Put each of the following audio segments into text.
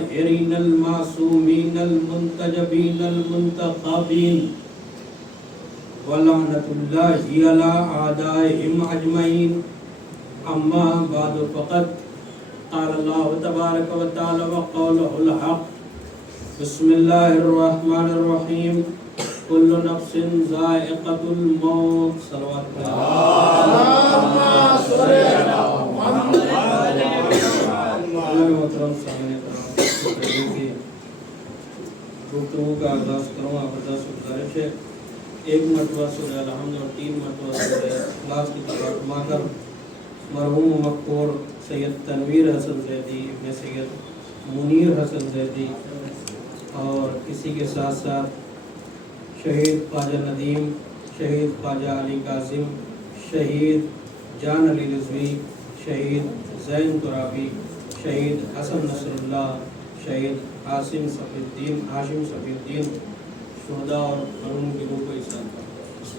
المطهرين المعصومين المنتجبين المنتخبين ولعنة الله على أعدائهم أجمعين أما بعد فقد قال الله تبارك وتعالى وقوله الحق بسم الله الرحمن الرحيم كل نفس ذائقة الموت صلوات اللهم صل على محمد محترم سامنے گفتگو کا آغاز کروں آپ سے گزارش ہے ایک مرتبہ سورہ الحمد اور 3 مرتبہ سورہ اخلاص کی تلاوت فرما کر مرحوم مقبور سید تنویر حسن زیدی ابن سید منیر حسن زیدی اور اسی کے ساتھ ساتھ شہید خواجہ ندیم، شہید خواجہ علی قاسم، شہید جان علی رضوی، شہید زین ترابی، شہید حسن نصر اللہ، شہید ہاشم صفی الدین شہداء اور مرحوم کی روح کو احسان بسم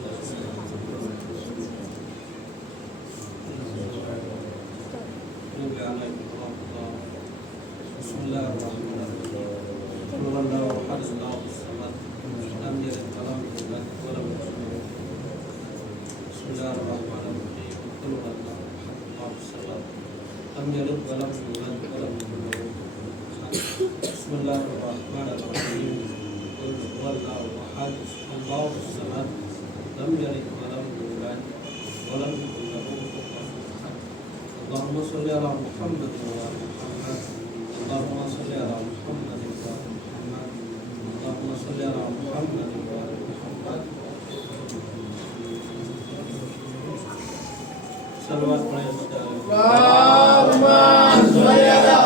اللہ الرحمن الرحیم قل اللہ احد اللہ الصمد لم یلد ولم یولد ولم یکن له بسم اللہ الرحمن الرحیم قل اللہ احد الصمد لم یلد ولم یولد ولم یکن له بسم اللہ الرحمن الرحیم قل اللہ احد اللہ الصمد لم یلد ولم یولد ولم یکن له کفوا احد اللهم صل علی محمد وعلى محمد اللهم صل على محمد وعلى محمد اللهم صل على محمد وعلى محمد صلوات پڑھیں اللهم صل على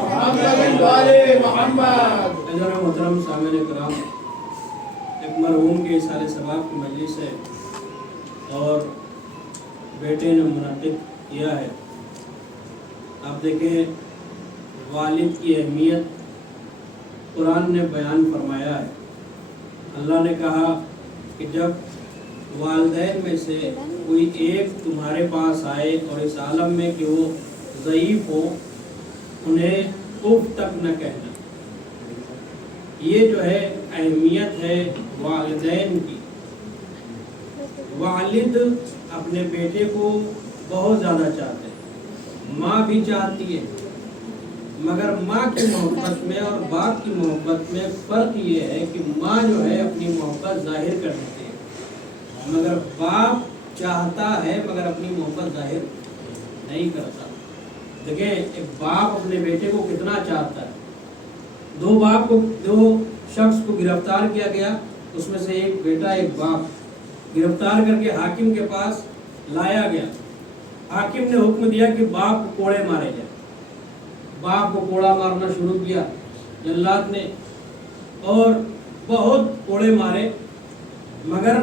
محمد وعلى محمد۔ حضرات محترم سامعین کرام، ایک مرحوم کے اصالہ ثواب کی مجلس ہے اور بیٹے نے منعقد کیا ہے۔ آپ دیکھیں والد کی اہمیت قرآن نے بیان فرمایا ہے۔ اللہ نے کہا کہ جب والدین میں سے کوئی ایک تمہارے پاس آئے اور اس عالم میں کہ وہ ضعیف ہو، انہیں اف تک نہ کہنا۔ یہ جو ہے اہمیت ہے والدین کی۔ والد اپنے بیٹے کو بہت زیادہ چاہتے ہیں، ماں بھی چاہتی ہے، مگر ماں کی محبت میں اور باپ کی محبت میں فرق یہ ہے کہ ماں جو ہے اپنی محبت ظاہر کر دیتی ہے، مگر باپ چاہتا ہے مگر اپنی محبت ظاہر نہیں کرتا۔ دیکھیں ایک باپ اپنے بیٹے کو کتنا چاہتا ہے۔ دو شخص کو گرفتار کیا گیا، اس میں سے ایک بیٹا ایک باپ، گرفتار کر کے حاکم کے پاس لایا گیا۔ حاکم نے حکم دیا کہ باپ کو کوڑے مارے جائے۔ باپ کو کوڑا مارنا شروع کیا جلاد نے، اور بہت کوڑے مارے، مگر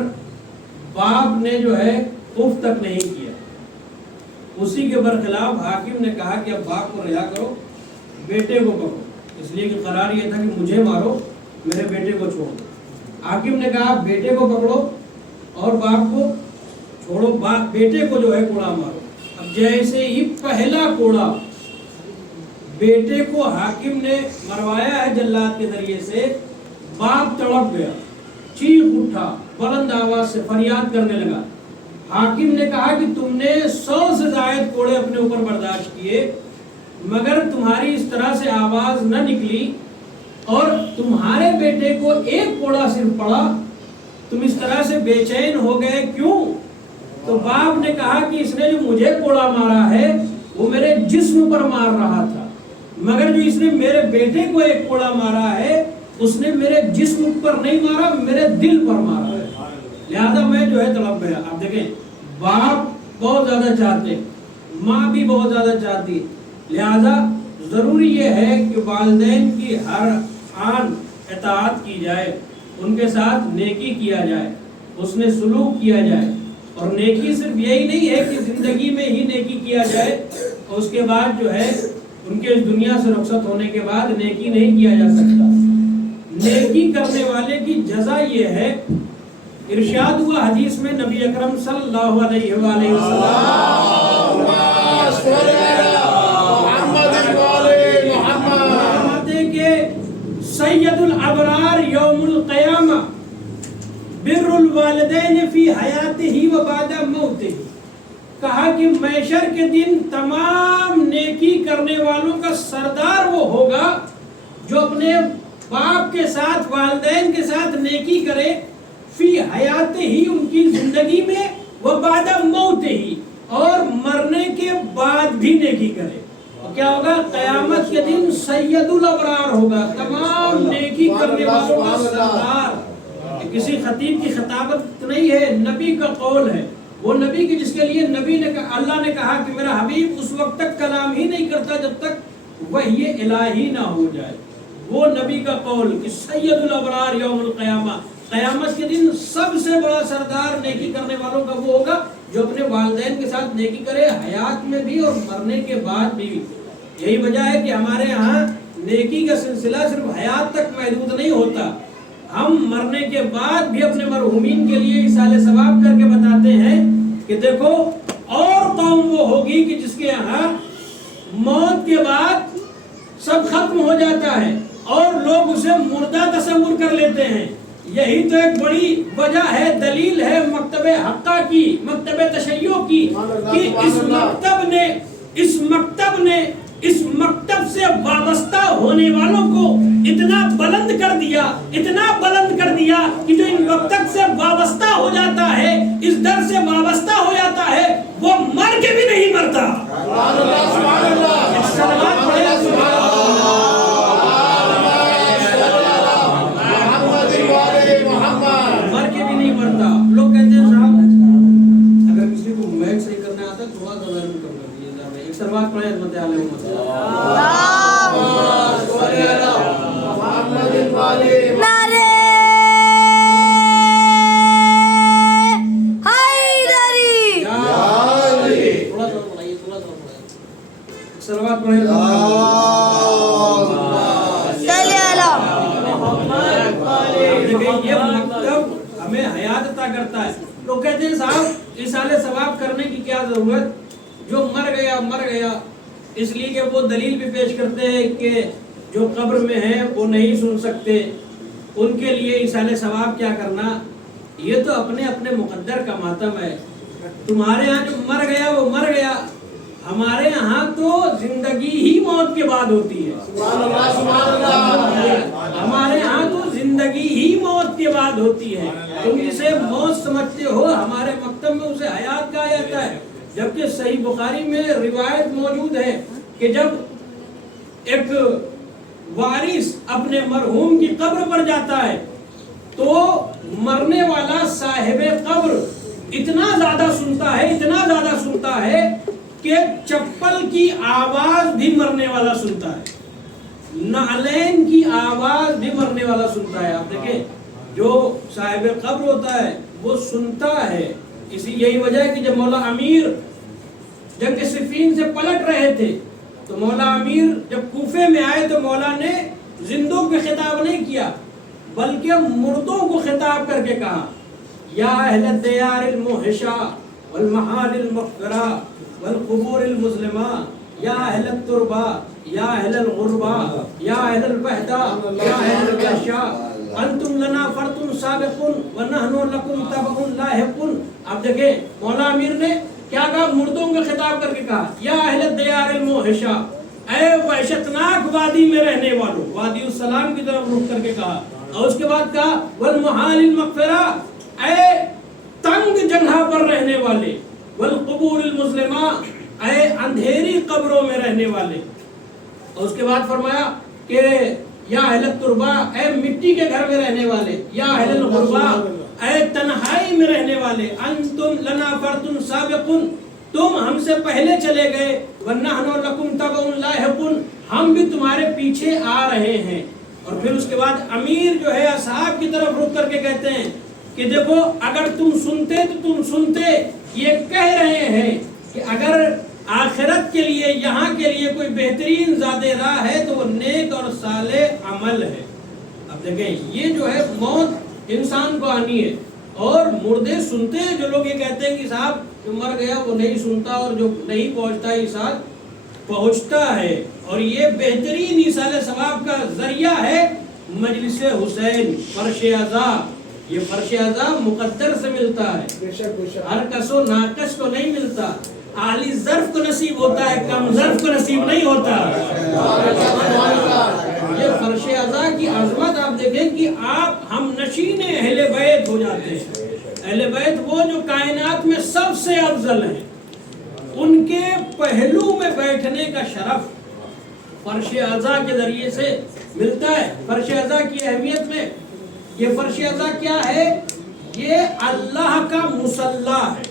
باپ نے جو ہے اف تک نہیں کیا۔ اسی کے برخلاف حاکم نے کہا کہ اب باپ کو رہا کرو، بیٹے کو پکڑو، اس لیے کہ قرار یہ تھا کہ مجھے مارو، میرے بیٹے کو چھوڑ دو۔ حاکم نے کہا بیٹے کو پکڑو اور باپ کو چھوڑو، بیٹے کو جو ہے کوڑا مارو۔ اب جیسے ہی پہلا کوڑا بیٹے کو حاکم نے مروایا ہے جلاد کے ذریعے سے، باپ تڑپ گیا، چیخ اٹھا، بلند آواز سے فریاد کرنے لگا۔ حاکم نے کہا کہ تم نے 100 سے زائد کوڑے اپنے اوپر برداشت کیے، مگر تمہاری اس طرح سے آواز نہ نکلی، اور تمہارے بیٹے کو ایک کوڑا صرف پڑا، تم اس طرح سے بے چین ہو گئے، کیوں؟ تو باپ نے کہا کہ اس نے جو مجھے کوڑا مارا ہے وہ میرے جسم پر مار رہا تھا، مگر جو اس نے میرے بیٹے کو ایک کوڑا مارا ہے اس نے میرے جسم پر نہیں مارا، میرے دل پر مارا ہے، لہذا میں جو ہے تڑپ گیا۔ آپ دیکھیں باپ بہت زیادہ چاہتے، ماں بھی بہت زیادہ چاہتی، لہذا ضروری یہ ہے کہ والدین کی ہر آن اطاعت کی جائے، ان کے ساتھ نیکی کیا جائے، حسن سلوک کیا جائے۔ اور نیکی صرف یہی نہیں ہے کہ زندگی میں ہی نیکی کیا جائے اور اس کے بعد جو ہے ان کے اس دنیا سے رخصت ہونے کے بعد نیکی نہیں کیا جا سکتا۔ نیکی کرنے والے کی جزا یہ ہے، ارشاد ہوا حدیث میں نبی اکرم صلی اللہ علیہ وآلہ وسلم فرماتے کہ والدین فی حیاتہ و بعد موتہ، کہا کہ محشر کے دن تمام نیکی کرنے والوں کا سردار وہ ہوگا جو اپنے باپ کے ساتھ والدین کے ساتھ نیکی کرے، فی حیات ہی ان کی زندگی میں، وہ بعد موت ہی اور مرنے کے بعد بھی نیکی کرے۔ کیا ہوگا؟ قیامت کے دن سید الابرار ہوگا، تمام نیکی کرنے والوں کا سردار۔ کسی خطیب کی خطابت نہیں ہے، نبی کا قول ہے، وہ نبی کی جس کے لیے نبی نے اللہ نے کہا کہ میرا حبیب اس وقت تک کلام ہی نہیں کرتا جب تک وحی الہی نہ ہو جائے، وہ نبی کا قول کہ سید الابرار یوم القیامہ، قیامت کے دن سب سے بڑا سردار نیکی کرنے والوں کا وہ ہوگا جو اپنے والدین کے ساتھ نیکی کرے، حیات میں بھی اور مرنے کے بعد بھی۔ یہی وجہ ہے کہ ہمارے ہاں نیکی کا سلسلہ صرف حیات تک محدود نہیں ہوتا، ہم مرنے کے بعد بھی اپنے مرحومین کے لیے ایصال ثواب کر کے بتاتے ہیں کہ دیکھو اور قوم وہ ہوگی کہ جس کے یہاں موت کے بعد سب ختم ہو جاتا ہے اور لوگ اسے مردہ تصور کر لیتے ہیں۔ یہی تو ایک بڑی وجہ ہے، دلیل ہے مکتب حقہ کی، مکتب تشیع کی، کہ اس مکتب سے وابستہ ہونے والوں کو اتنا بلند کر دیا کہ جو ان مکتب سے وابستہ ہو جاتا ہے، اس در سے وابستہ ہو جاتا ہے، وہ مر کے بھی نہیں مرتا۔ مر کے بھی نہیں مرتا۔ لوگ کہتے ہیں صاحب اگر کسی کو میک صحیح کرنا آتا ہے تھوڑا سا ظاہر کم کر دیجیے، ایک سلوات پڑھیں عظمت علیہ سلوات پڑھیں۔ یہ مکتب ہمیں حیات عطا کرتا ہے۔ لوگ کہتے ہیں صاحب ایصال ثواب کرنے کی کیا ضرورت، جو مر گیا، اس لیے کہ وہ دلیل بھی پیش کرتے ہیں کہ جو قبر میں ہیں وہ نہیں سن سکتے، ان کے لیے ایصال ثواب کیا کرنا۔ یہ تو اپنے اپنے مقدر کا ماتم ہے۔ تمہارے ہاں جو مر گیا وہ مر گیا، ہمارے ہاں تو زندگی ہی موت کے بعد ہوتی ہے۔ ہمارے ہاں تو زندگی ہی موت کے بعد ہوتی ہے۔ تم اسے موت سمجھتے ہو، ہمارے مکتب میں اسے حیات کہا جاتا ہے۔ جبکہ صحیح بخاری میں روایت موجود ہے کہ جب ایک وارث اپنے مرحوم کی قبر پر جاتا ہے تو مرنے والا صاحب قبر اتنا زیادہ سنتا ہے کہ چپل کی آواز بھی مرنے والا سنتا ہے، نعلین کی آواز بھی مرنے والا سنتا ہے۔ آپ دیکھیں جو صاحب قبر ہوتا ہے وہ سنتا ہے۔ یہی وجہ ہے کہ جب مولا امیر جنگ صفین سے پلٹ رہے تھے تو مولا امیر جب کوفے میں آئے تو مولا نے زندوں کو خطاب نہیں کیا بلکہ مردوں کو خطاب کر کے کہا، یا اہل الدیار الموحشہ والمحال المغفرہ والقبور المظلمہ، یا اہل التربہ، یا اہل الغربہ، یا اہل الوحدہ، یا اہل الوحشہ، انتم لنا فرتن سابقن ونحن لکم تبع لاحقن۔ اب دیکھیں مولا امیر نے کیا کہا، مردوں کو خطاب کر کے کہا، یا اہل الدیار الموحشہ، اے وحشتناک وادی میں رہنے والوں، وادی السلام کی طرف رخ کر کے کہا، اور اس کے بعد کہا والمحال المغفرہ، اے تنگ جگہ پر رہنے والے، والقبور المظلمہ، اے اندھیری قبروں میں رہنے والے، اور اس کے بعد فرمایا کہ یا اہل التربہ، اے مٹی کے گھر میں رہنے والے، یا اہل الغربہ، اے تنہائی میں رہنے والے، انتم لنا فرتن سابقن، تم ہم سے پہلے چلے گئے، ونحن لکم تبع لاحقن، ہم بھی تمہارے پیچھے آ رہے ہیں۔ اور پھر اس کے بعد امیر جو ہے اصحاب کی طرف رخ کر کے کہتے ہیں کہ دیکھو اگر تم سنتے تو تم سنتے، یہ کہہ رہے ہیں کہ اگر آخرت کے لیے یہاں کے لیے کوئی بہترین زاد راہ ہے تو وہ نیک اور صالح عمل ہے۔ اب دیکھیں یہ جو ہے موت انسان کو آنی ہے اور مردے سنتے ہیں۔ جو لوگ یہ کہتے ہیں کہ صاحب جو مر گیا وہ نہیں سنتا اور جو نہیں پہنچتا ایصال پہنچتا ہے، اور یہ بہترین ایصال ثواب کا ذریعہ ہے مجلس حسین، فرش عزا، یہ فرش اعضا مقدر سے ملتا ہے، بے شک بے شک ہر کس و ناقص کو نہیں ملتا، اعلی ظرف کو نصیب ہوتا ہے، کم ظرف کو نصیب نہیں ہوتا۔ یہ فرش اعضا کی عظمت آپ دیکھیں کہ آپ ہم نشین اہل بیت ہو جاتے ہیں۔ اہل بیت وہ جو کائنات میں سب سے افضل ہیں، ان کے پہلو میں بیٹھنے کا شرف فرش اعضا کے ذریعے سے ملتا ہے۔ فرش اعضا کی اہمیت میں یہ فرش اعضا کیا ہے؟ یہ اللہ کا مصلی ہے۔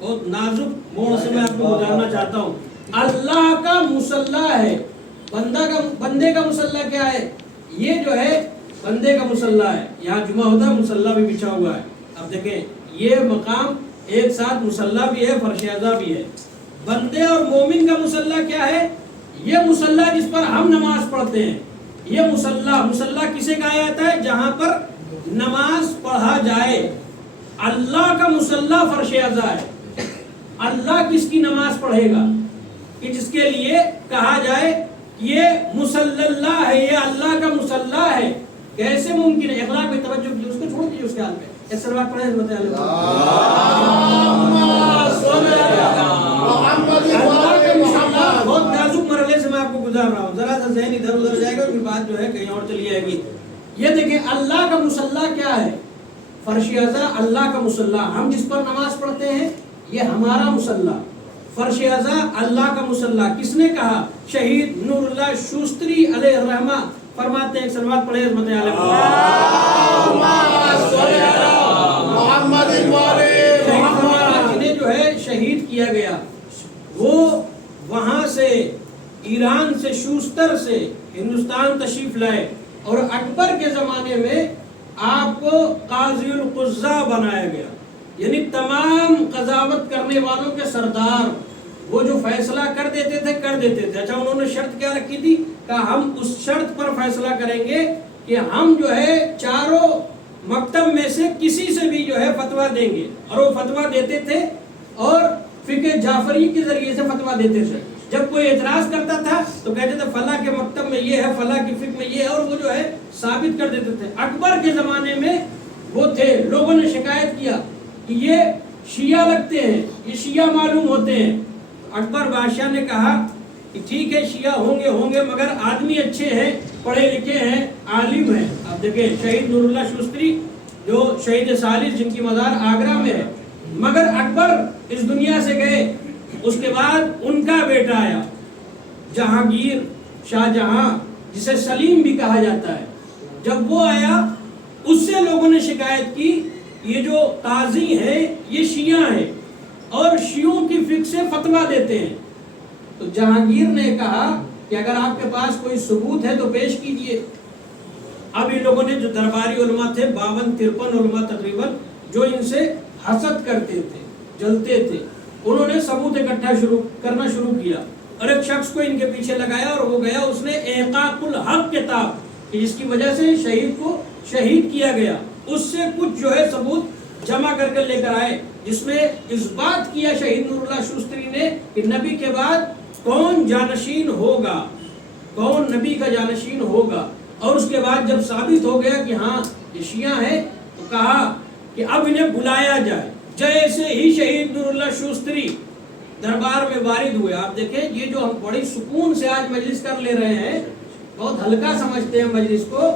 بہت نازک موڑ سے میں آپ کو بتانا چاہتا ہوں، اللہ کا مصلی ہے۔ بندے کا مصلی کیا ہے؟ یہ جو ہے بندے کا مصلی ہے، یہاں جمعہ ہوتا ہے، مصلی بھی بچھا ہوا ہے۔ اب دیکھیں یہ مقام ایک ساتھ مصلی بھی ہے، فرش اعضا بھی ہے۔ بندے اور مومن کا مصلی کیا ہے؟ یہ مصلی جس پر ہم نماز پڑھتے ہیں، یہ مصلی کسے کہا جاتا ہے؟ جہاں پر نماز پڑھا جائے۔ اللہ کا مصلی فرش اعضا ہے۔ اللہ کس کی نماز پڑھے گا؟ کہ جس کے لیے کہا جائے یہ مصلی اللہ ہے، یہ اللہ کا مصلی ہے۔ کیسے ممکن ہے؟ اخلاق میں توجہ کیجیے، اس کو چھوڑ دیجیے، اس کے حال پہ اس سلوات پڑھیں حضرت علی۔ بہت نازک مرحلے سے میں آپ کو گزار رہا ہوں، ذرا سا ذہن ادھر ادھر جائے گا، پھر بات جو ہے کہیں اور چلی جائے گی۔ یہ دیکھیں اللہ کا مصلی کیا ہے؟ فرش اعضا اللہ کا مصلی، ہم جس پر نماز پڑھتے ہیں یہ ہمارا مصلی۔ فرش اعضا اللہ کا مصلی کس نے کہا؟ شہید نور اللہ شوستری علیہ الرحمہ فرماتے ہیں، ایک سلوات پڑھے حضرت علی۔ جنہیں جو ہے شہید کیا گیا، وہ وہاں سے ایران سے شوستر سے ہندوستان تشریف لائے، اور اکبر کے زمانے میں آپ کو قاضی القضاء بنایا گیا، یعنی تمام قضاوت کرنے والوں کے سردار، وہ جو فیصلہ کر دیتے تھے۔ اچھا انہوں نے شرط کیا رکھی تھی؟ کہ ہم اس شرط پر فیصلہ کریں گے کہ ہم جو ہے چاروں مکتب میں سے کسی سے بھی جو ہے فتویٰ دیں گے، اور وہ فتویٰ دیتے تھے، اور فقہ جعفری کے ذریعے سے فتویٰ دیتے تھے۔ جب کوئی اعتراض کرتا تھا تو کہتے تھے فلاں کے مکتب میں یہ ہے، فلاں کی فقہ میں یہ ہے، اور وہ جو ہے ثابت کر دیتے تھے۔ اکبر کے زمانے میں وہ تھے، لوگوں نے شکایت کیا کہ یہ شیعہ لگتے ہیں، یہ شیعہ معلوم ہوتے ہیں۔ اکبر بادشاہ نے کہا کہ ٹھیک ہے شیعہ ہوں گے مگر آدمی اچھے ہیں، پڑھے لکھے ہیں، عالم ہیں۔ اب دیکھیں شہید نور اللہ شوستری جو شہید ثالث جن کی مزار آگرہ میں ہے، مگر اکبر اس دنیا سے گئے، اس کے بعد ان کا بیٹا آیا جہانگیر شاہ جہاں، جسے سلیم بھی کہا جاتا ہے۔ جب وہ آیا اس سے لوگوں نے شکایت کی یہ جو قاضی ہیں یہ شیعہ ہیں اور شیعوں کی فقہ سے فتویٰ دیتے ہیں۔ تو جہانگیر نے کہا کہ اگر آپ کے پاس کوئی ثبوت ہے تو پیش کیجئے۔ اب ان لوگوں نے جو درباری علماء تھے 52-53 علماء تقریباً، جو ان سے حسد کرتے تھے، جلتے تھے، انہوں نے ثبوت اکٹھا کرنا شروع کیا، اور ایک شخص کو ان کے پیچھے لگایا، اور وہ گیا، اس نے احقاق الحق کتاب جس کی وجہ سے شہید کو شہید کیا گیا، اس سے کچھ جو ہے ثبوت جمع کر کے لے کر آئے، جس میں اس بات کیا شہید نور اللہ شوستری نے کہ نبی کے بعد کون جانشین ہوگا، کون نبی کا جانشین ہوگا۔ اور اس کے بعد جب ثابت ہو گیا کہ ہاں یہ شیعہ ہیں، تو کہا کہ اب انہیں بلایا جائے۔ جیسے ہی شہید نور اللہ شوستری دربار میں وارد ہوئے، آپ دیکھیں یہ جو ہم بڑی سکون سے آج مجلس کر لے رہے ہیں، بہت ہلکا سمجھتے ہیں مجلس کو،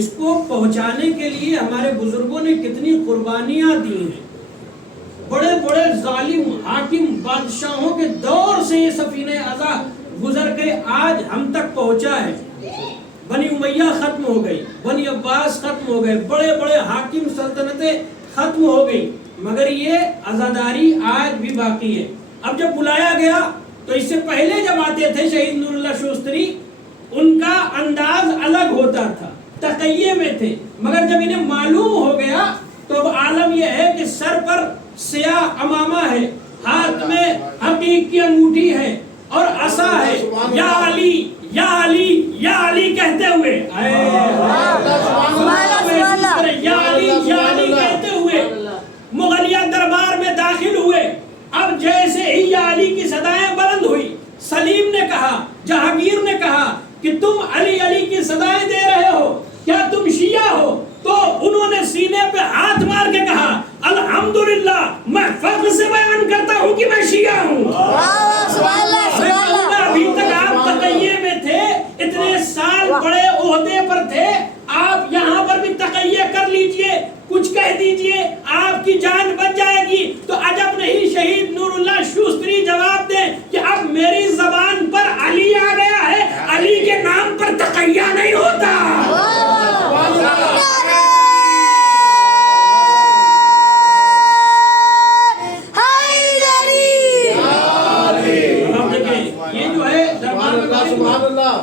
اس کو پہنچانے کے لیے ہمارے بزرگوں نے کتنی قربانیاں دی ہیں۔ بڑے بڑے ظالم حاکم بادشاہوں کے دور سے یہ سفینہ اعضا گزر کے آج ہم تک پہنچا ہے۔ بنی امیہ ختم ہو گئی، بنی عباس ختم ہو گئے، بڑے بڑے حاکم سلطنتیں ختم ہو گئی، مگر یہ عزاداری آج بھی باقی ہے۔ اب جب بلایا گیا تو اس سے پہلے جب آتے تھے شہید نور اللہ شوستری، ان کا انداز الگ ہوتا تھا، تقیے میں تھے، مگر جب انہیں معلوم ہو گیا تو اب عالم یہ ہے کہ سر پر سیاہ امامہ ہے، ہاتھ میں حقیق کی انگوٹھی ہے اور عصا ہے، یا علی یا علی یا علی کہتے ہوئے یا علی کہتے ہوئے مغلیہ دربار میں داخل ہوئے۔ اب جیسے ہی یا علی کی صدائیں بلند ہوئی، سلیم نے کہا، جہانگیر نے کہا کہ تم علی علی کی صدائیں دے رہے ہو، کیا تم شیعہ ہو؟ تو انہوں نے سینے پہ ہاتھ مار کے کہا الحمدللہ میں فخر سے بیان کرتا ہوں کہ میں شیعہ ہوں. ابھی تک آپ تقیے میں تھے, اتنے سال بڑے عہدے پر تھے, آپ یہاں پر بھی تقیہ کر لیجئے, کچھ کہہ دیجئے, آپ کی جان بچ جائے گی. تو عجب نہیں شہید نور اللہ شوستری جواب دیں کہ اب میری زبان پر علی آ گیا ہے, علی کے نام پر تقیہ نہیں ہوتا.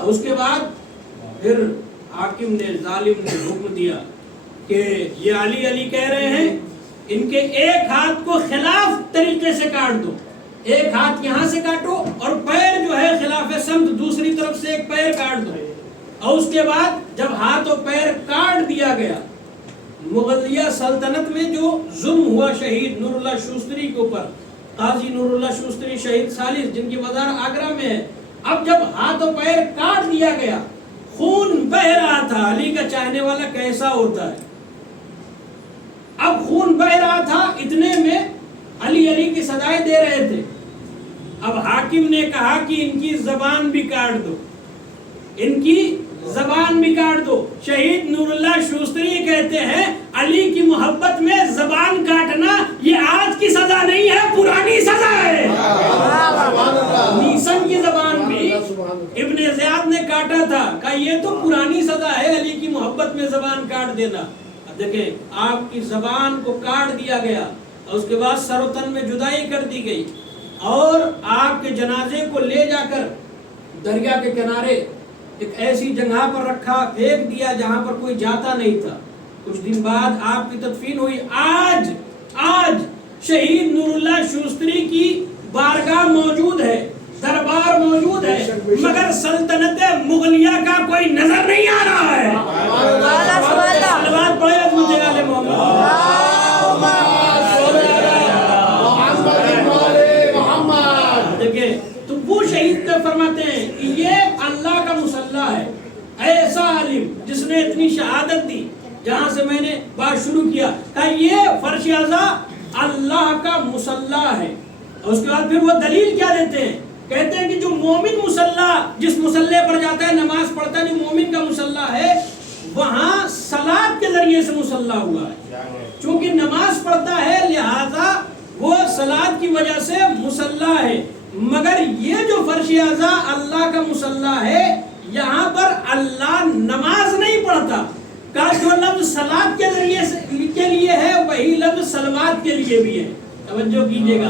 اس کے بعد پھر حاکم نے, ظالم نے حکم دیا کہ یہ علی علی کہہ رہے ہیں, ان کے ایک ہاتھ کو خلاف طریقے سے کاٹ دو, ایک ہاتھ یہاں سے کاٹو اور پیر جو ہے خلاف سمت دوسری طرف سے ایک پیر کاٹ دو. اور اس کے بعد جب ہاتھ و پیر کاٹ دیا گیا, مغلیہ سلطنت میں جو ظلم ہوا شہید نور اللہ شوستری کے اوپر, قاضی نور اللہ شوستری شہید ثالث جن کی مزار آگرہ میں ہے, اب جب ہاتھ و پیر کاٹ دیا گیا, خون بہ رہا تھا. علی کا چاہنے والا کیسا ہوتا ہے, اب خون بہ رہا تھا, اتنے میں علی علی کی صدائیں دے رہے تھے. اب حاکم نے کہا کہ ان کی زبان بھی کاٹ دو, ان کی زبان بھی کاٹ دو. شہید نور اللہ شوستری کہتے ہیں علی کی محبت میں زبان کاٹنا یہ آج کی سزا نہیں ہے, پرانی سزا ہے. نیسن کی زبان بھی ابن زیاد نے کاٹا تھا, کہا یہ تو پرانی سزا ہے علی کی محبت میں زبان کاٹ دینا. اب دیکھیں آپ کی زبان کو کاٹ دیا گیا اور اس کے بعد سر و تن میں جدائی کر دی گئی, اور آپ کے جنازے کو لے جا کر دریا کے کنارے ایک ایسی جگہ پر رکھا, پھینک دیا جہاں پر کوئی جاتا نہیں تھا. کچھ دن بعد آپ کی تدفین ہوئی. آج شہید نور اللہ شوستری کی بارگاہ موجود ہے, دربار موجود ہے, مگر سلطنت مغلیہ کا کوئی نظر نہیں آ رہا ہے. صلوات پڑھے مجھے آل محمد. دیکھیں تو وہ شہید کا فرماتے ہیں کہ یہ اللہ کا مصلی ہے, ایسا عالم جس نے اتنی شہادت دی. جہاں سے میں نے بات شروع کیا, کہا یہ فرش اعضا اللہ کا مصلی ہے. اور اس کے بعد پھر وہ دلیل کیا دیتے ہیں, کہتے ہیں کہ جو مومن مصلی جس مصلی پر جاتا ہے نماز پڑھتا ہے, جو مومن کا مصلی ہے وہاں صلات کے ذریعے سے مصلی ہوا ہے. چونکہ نماز پڑھتا ہے لہذا وہ صلات کی وجہ سے مصلی ہے. مگر یہ جو فرش اعضا اللہ کا مصلی ہے, یہاں پر اللہ نماز نہیں پڑھتا. کا جو لفظ صلات کے ذریعے کے لیے ہے وہی لفظ صلوات کے لیے بھی ہے. توجہ کیجئے گا,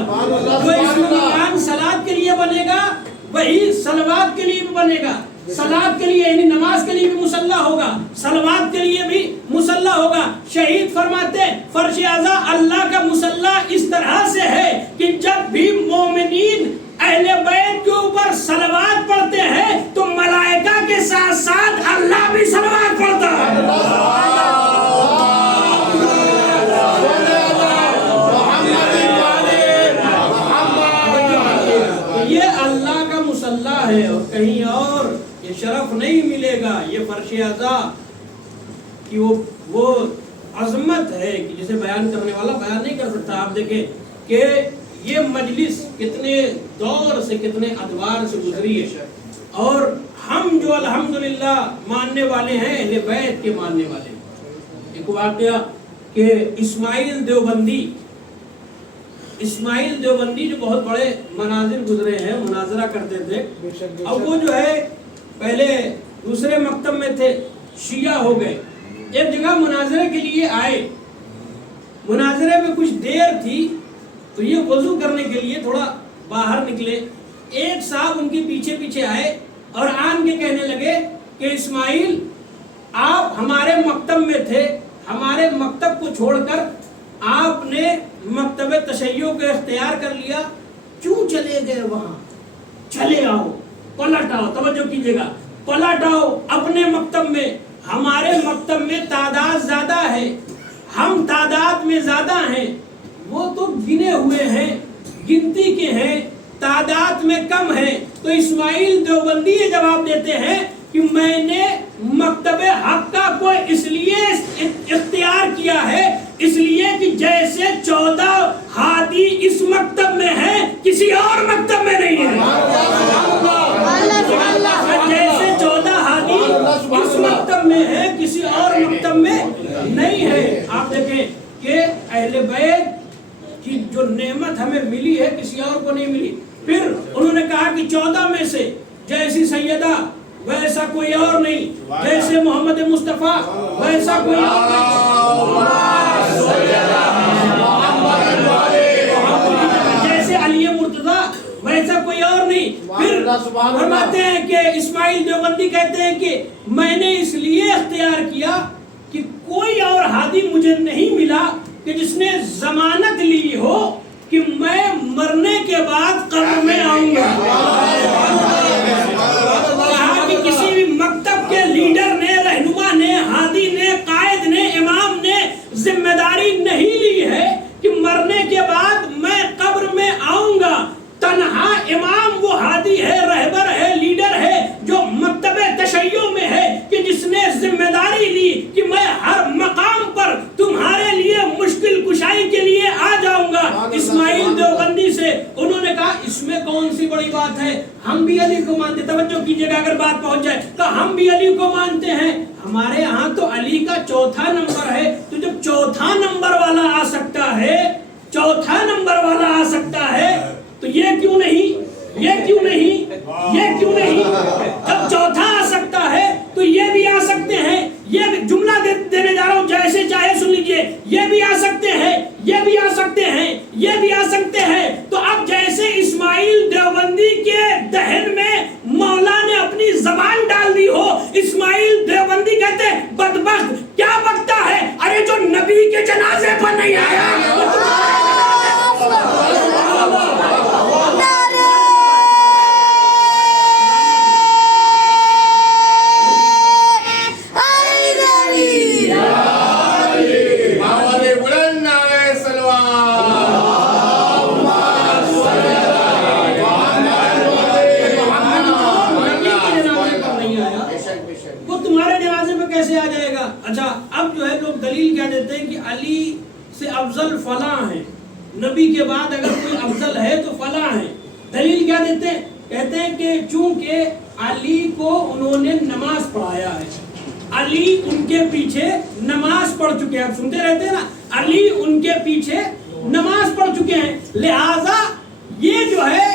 جو اس مکان صلات کے لیے بنے گا وہی صلوات کے لیے بھی بنے گا. صلات کے لیے یعنی نماز کے لیے بھی مصلی ہوگا, صلوات کے لیے بھی مصلی ہوگا. شہید فرماتے ہیں فرش اعضا اللہ کا مصلی اس طرح سے ہے کہ جب بھی مومنین اہل بیت کے اوپر صلوات پڑھتے ہیں تو ملائکہ کے ساتھ ساتھ اللہ بھی صلوات پڑھتا ہے. یہ اللہ کا مصلی ہے اور کہیں اور یہ شرف نہیں ملے گا. یہ فرش اعضا کی وہ عظمت ہے کہ جسے بیان کرنے والا بیان نہیں کر سکتا. آپ دیکھیں کہ یہ مجلس کتنے دور سے کتنے ادوار سے گزری ہے, اور ہم جو الحمدللہ ماننے والے ہیں اہل بیت کے ماننے والے. ایک واقعہ کہ اسماعیل دیوبندی جو بہت بڑے مناظر گزرے ہیں, مناظرہ کرتے تھے. اب وہ جو ہے پہلے دوسرے مکتب میں تھے, شیعہ ہو گئے. ایک جگہ مناظرے کے لیے آئے, مناظرے میں کچھ دیر تھی تو یہ وضو کرنے کے لیے تھوڑا باہر نکلے. ایک صاحب ان کے پیچھے پیچھے آئے اور آن کے کہنے لگے کہ اسماعیل آپ ہمارے مکتب میں تھے, ہمارے مکتب کو چھوڑ کر آپ نے مکتب تشیع کو اختیار کر لیا, کیوں چلے گئے وہاں؟ چلے آؤ, پلٹ آؤ. توجہ کیجیے گا, پلٹ آؤ اپنے مکتب میں. ہمارے مکتب میں تعداد زیادہ ہے, ہم تعداد میں زیادہ ہیں, وہ تو گنے ہوئے ہیں, گنتی کے ہیں, تعداد میں کم ہیں. تو اسماعیل دیوبندی یہ جواب دیتے ہیں کہ میں نے مکتب حق کو اس لیے اختیار کیا ہے، اس لیے کہ جیسے 14 ہادی اس مکتب میں ہیں کسی اور مکتب میں نہیں ہے، جیسے 14 ہادی اس مکتب میں ہے کسی اور مکتب میں نہیں ہے۔ آپ دیکھیں کہ اہل بیت کی جو نعمت ہمیں ملی ہے کسی اور کو نہیں ملی۔ پھر انہوں نے کہا کہ 14 میں سے جیسی سیدہ ویسا کوئی اور نہیں، جیسے محمد مصطفیٰ ویسا کوئی اور نہیں، جیسے علی مرتضیٰ ویسا کوئی اور نہیں۔ پھر فرماتے ہیں کہ اسماعیل دیوبندی کہتے ہیں کہ میں نے اس لیے اختیار کیا کہ کوئی اور ہادی مجھے نہیں ملا کہ جس نے ضمانت لی ہو کہ میں مرنے کے بعد قبر میں آؤں گا۔ کہا کہ کسی بھی مکتب کے لیڈر نے، رہنما نے، ہادی نے، قائد نے، امام نے ذمہ داری نہیں لی ہے کہ مرنے کے بعد میں قبر میں آؤں گا۔ تنہا امام وہ ہادی ہے، رہبر ہے، لیڈر ہے جو مکتب تشیع میں ہے کہ جس نے ذمہ داری لی کہ میں ہر مقام پر تمہارے لیے مشکل کشائی کے لیے آ جاؤں گا۔ اسماعیل دیوبندی سے انہوں نے کہا اس میں کون سی بڑی بات ہے، ہم بھی علی کو مانتے، توجہ کیجئے گا اگر بات پہنچ جائے تو ہم بھی علی کو مانتے ہیں، ہمارے ہاں تو علی کا 4تھا نمبر ہے، تو جب 4تھا نمبر والا آ سکتا ہے، 4تھا نمبر والا آ سکتا ہے تو یہ کیوں نہیں، یہ کیوں نہیں، یہ کیوں نہیں؟ جب 4تھا آ سکتا ہے تو یہ بھی آ سکتے ہیں۔ یہ جملہ دینے جا رہا ہوں، جیسے چاہے سن لیجئے، یہ بھی آ سکتے ہیں، یہ بھی آ سکتے ہیں، یہ بھی آ سکتے ہیں۔ تو اب جیسے اسماعیل دیوبندی کے دہن میں مولا نے اپنی زبان ڈال دی ہو، اسماعیل دیوبندی کہتے ہیں بدبخت کیا بکتا ہے، ارے جو نبی کے جنازے پر نہیں آیا اچھا اب جو ہے لوگ دلیل کیا دیتے ہیں کہ علی سے افضل فلاں ہیں، نبی کے بعد اگر کوئی افضل ہے تو فلاں ہیں۔ دلیل کیا دیتے ہیں؟ کہتے ہیں کہ چونکہ علی کو انہوں نے نماز پڑھایا ہے، علی ان کے پیچھے نماز پڑھ چکے ہیں، آپ سنتے رہتے ہیں نا، علی ان کے پیچھے نماز پڑھ چکے ہیں، لہذا یہ جو ہے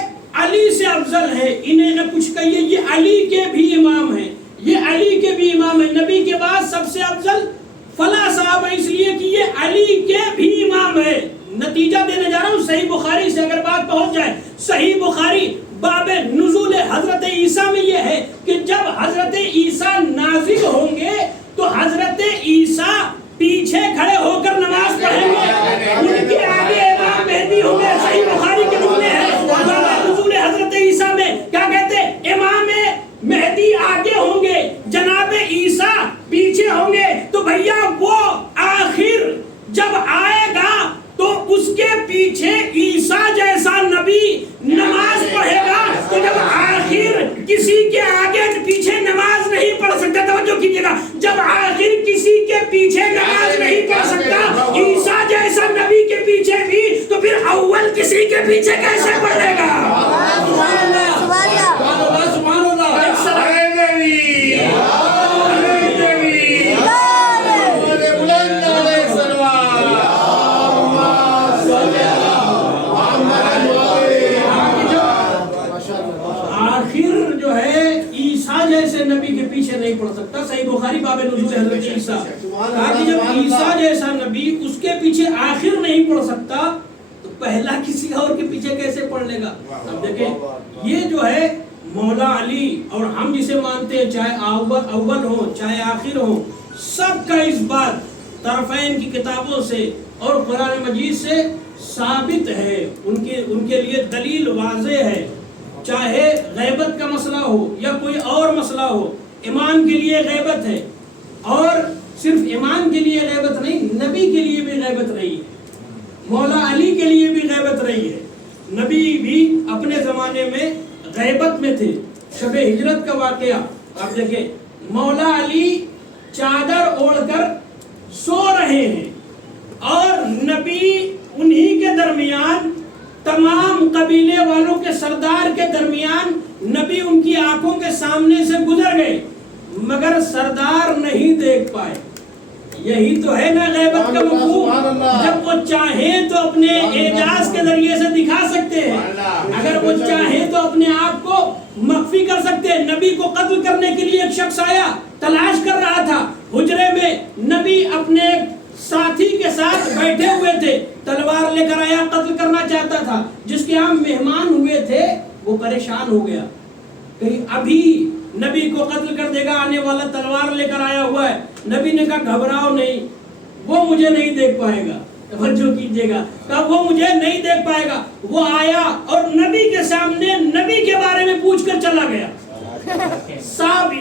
علی سے افضل ہے۔ انہیں نہ کچھ کہیے، یہ علی کے بھی امام ہیں، یہ علی کے بھی امام ہیں، نبی کے بعد سب سے افضل فلاں صاحب ہے، اس لیے کہ یہ علی کے بھی امام ہے۔ نتیجہ دینے جا رہا ہوں صحیح بخاری سے اگر بات پہنچ جائے، صحیح بخاری باب نزول حضرت عیسیٰ میں یہ ہے کہ جب حضرت عیسیٰ نازل ہوں گے تو حضرت عیسیٰ پیچھے کھڑے ہو کر نماز پڑھیں گے، ان کے آگے امام مہدی ہوں گے۔ صحیح بخاری کے جملے ہیں باب نزول حضرت عیسیٰ میں، کیا کہتے ہیں؟ امام مہدی آگے ہوں گے، جناب عیسیٰ پیچھے ہوں گے۔ تو بھیا وہ آخر جب آئے گا تو اس کے پیچھے عیسیٰ جیسا نبی نماز پڑھے گا، تو جب آخر کسی کے آگے پیچھے نماز نہیں پڑھ سکتا، توجہ کیجئے گا، جب آخر کسی کے پیچھے نماز نہیں پڑھ سکتا عیسیٰ جیسا نبی کے پیچھے بھی، تو پھر اول کسی کے پیچھے کیسے پڑھے گا؟ نبی کے پیچھے نہیں پڑھ سکتا۔ صحیح بخاری باب نزول حضرت عیسیٰ، کہا کہ جب عیسیٰ جیسا نبی اس کے پیچھے آخر نہیں پڑھ سکتا تو پہلا کسی اور کے پیچھے کیسے پڑھ لے گا؟ اب دیکھیں یہ جو ہے مولا علی اور ہم جسے مانتے ہیں، چاہے اول ہوں چاہے آخر ہوں، سب کا اس بات طرفین کی کتابوں سے اور قرآن مجید سے ثابت ہے، ان کے لیے دلیل واضح ہے۔ چاہے غیبت کا مسئلہ ہو یا کوئی اور مسئلہ ہو، امام کے لیے غیبت ہے، اور صرف امام کے لیے غیبت نہیں، نبی کے لیے بھی غیبت رہی ہے، مولا علی کے لیے بھی غیبت رہی ہے۔ نبی بھی اپنے زمانے میں غیبت میں تھے۔ شب ہجرت کا واقعہ اب دیکھیں مولا علی چادر اوڑھ کر سو رہے ہیں اور نبی انہی کے درمیان تمام قبیلے والوں کے سردار کے درمیان نبی ان کی آنکھوں کے سامنے سے گزر گئے مگر سردار نہیں دیکھ پائے. یہی تو ہے نا غیبت کا مفہوم. جب وہ چاہیں تو اپنے اعجاز کے ذریعے سے دکھا سکتے ہیں, اگر وہ چاہیں تو اپنے آپ کو مخفی کر سکتے ہیں. نبی کو قتل کرنے کے لیے ایک شخص آیا, تلاش کر رہا تھا حجرے میں, نبی اپنے ساتھی کے ساتھ بیٹھے ہوئے تھے, تلوار لے کر آیا, قتل کرنا چاہتا تھا. جس کے ہم مہمان ہوئے تھے وہ پریشان ہو گیا, کہیں ابھی نبی کو قتل کر دے گا, آنے والا تلوار لے کر آیا ہوا ہے. نبی نے کہا گھبراؤ نہیں, وہ مجھے نہیں دیکھ پائے گا. توجہ کیجئے گا, کہا وہ مجھے نہیں دیکھ پائے گا. وہ آیا اور نبی کے سامنے نبی کے بارے میں پوچھ کر چلا گیا.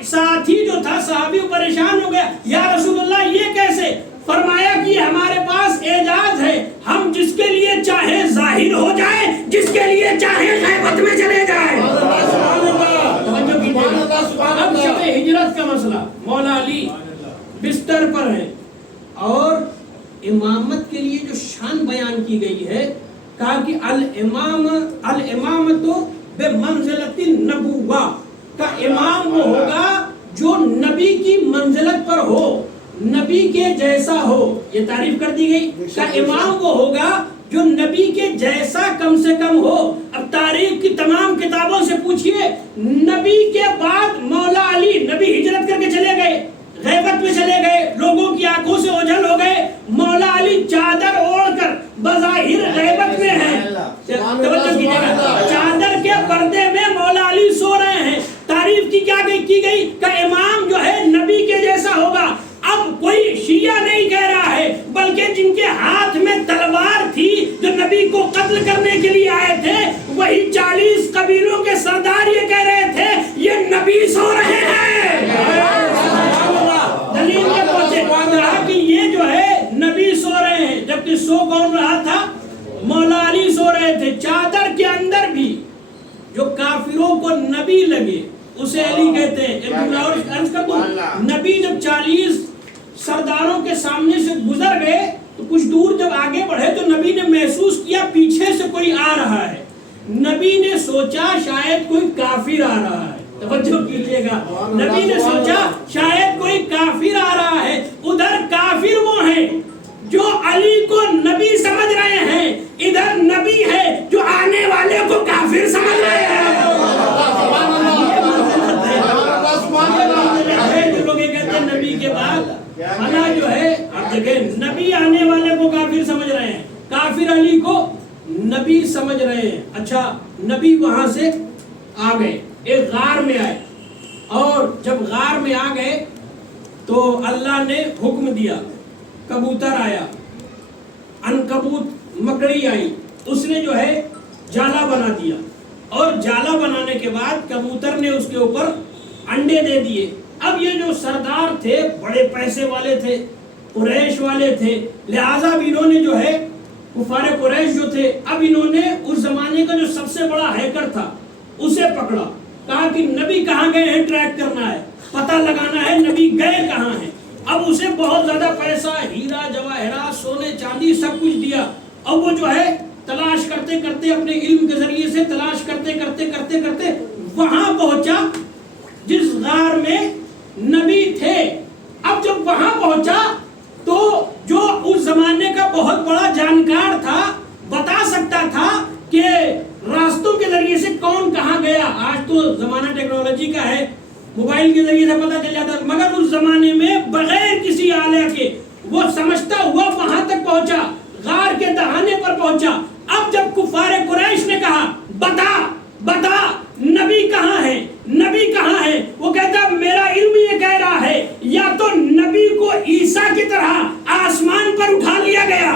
ساتھی جو تھا صحابی پریشان ہو گیا, یا رسول اللہ یہ کیسے؟ فرمایا کہ ہمارے پاس اعجاز ہے, ہم جس کے لیے چاہے ظاہر ہو جائے, جس کے لیے چاہے غیبت میں چلے جائے. اب شب ہجرت کا مسئلہ, مولا علی بستر پر ہے اور امامت کے لیے جو شان بیان کی گئی ہے, کہا کہ الامامت بمنزلت النبوہ, کا امام وہ ہوگا جو نبی کی منزلت پر ہو, نبی کے جیسا ہو. یہ تعریف کر دی گئی. کا امام وہ ہوگا جو نبی کے جیسا کم سے کم ہو. اب تاریخ کی تمام کتابوں سے پوچھئے, نبی کے بعد مولا علی, نبی ہجرت کر کے چلے گئے, غیبت میں چلے گئے, لوگوں کی آنکھوں سے اوجھل ہو گئے, مولا علی چادر اوڑھ کر بظاہر غیبت میں ہیں. توجہ کیجئے گا, چادر کے پردے میں مولا علی سو رہے ہیں. تعریف کی کیا کی گئی کہ امام جو ہے نبی کے جیسا ہوگا. اب کوئی شیعہ نہیں کہہ رہا ہے, بلکہ جن کے ہاتھ میں تلوار تھی, جو نبی کو قتل کرنے کے لیے آئے تھے, وہی 40 قبیلوں کے سردار یہ کہہ رہے تھے یہ نبی سو رہے ہیں. دلیل یہ پہنچے کہ یہ جو ہے نبی سو رہے ہیں, جبکہ سو کون رہا تھا؟ مولا علی سو رہے تھے. چادر کے اندر بھی جو کافروں کو نبی لگے اسے علی کہتے ہیں. ایک جملہ اور عرض کر دوں, نبی جب 40 سرداروں کے سامنے سے گزر گئے تو کچھ دور جب آگے بڑھے تو نبی نے محسوس کیا پیچھے سے کوئی آ رہا ہے. نبی نے سوچا شاید کوئی کافر آ رہا ہے. توجہ کیجئے گا, نبی نے سوچا شاید کوئی کافر آ رہا ہے. ادھر کافر وہ ہیں جو علی کو نبی سمجھ رہے ہیں, ادھر نبی ہے جو آنے والے کو کافر سمجھ رہے ہیں. جو لوگ کہتے ہیں نبی کے بعد فنا جو ہے, اب دیکھیں نبی آنے والے کو کافر سمجھ رہے ہیں, کافر علی کو نبی سمجھ رہے ہیں. اچھا, نبی وہاں سے آ گئے, ایک غار میں آئے, اور جب غار میں آ گئے تو اللہ نے حکم دیا, کبوتر آیا, عنکبوت مکڑی آئی, اس نے جو ہے جالا بنا دیا, اور جالا بنانے کے بعد کبوتر نے اس کے اوپر انڈے دے دیے. اب یہ جو سردار تھے بڑے پیسے والے تھے, قریش والے تھے, لہٰذا اب انہوں نے جو ہے کفار قریش جو تھے, اب انہوں نے اس زمانے کا جو سب سے بڑا ہیکر تھا اسے پکڑا, کہا کہ نبی کہاں گئے ہیں ٹریک کرنا ہے, پتہ لگانا ہے نبی گئے کہاں ہیں. اب اسے بہت زیادہ پیسہ, ہیرا جواہرات, سونے چاندی سب کچھ دیا. اب وہ جو ہے تلاش کرتے کرتے اپنے علم کے ذریعے سے تلاش کرتے کرتے کرتے کرتے وہاں پہنچا جس غار میں نبی تھے. اب جب وہاں پہنچا تو جو اس زمانے کا بہت بڑا جانکار تھا, بتا سکتا تھا کہ راستوں کے ذریعے سے کون کہاں گیا. آج تو زمانہ ٹیکنالوجی کا ہے, موبائل کے ذریعے سے پتہ چل جاتا, مگر اس زمانے میں بغیر کسی آلے کے وہ سمجھتا ہوا وہاں تک پہنچا, غار کے دہانے پر پہنچا. اب جب کفار قریش نے کہا بتا بتا نبی کہاں ہے, نبی کہاں ہے, وہ کہتا میرا علم یہ کہہ رہا ہے یا تو نبی کو عیسیٰ کی طرح آسمان پر اٹھا لیا گیا,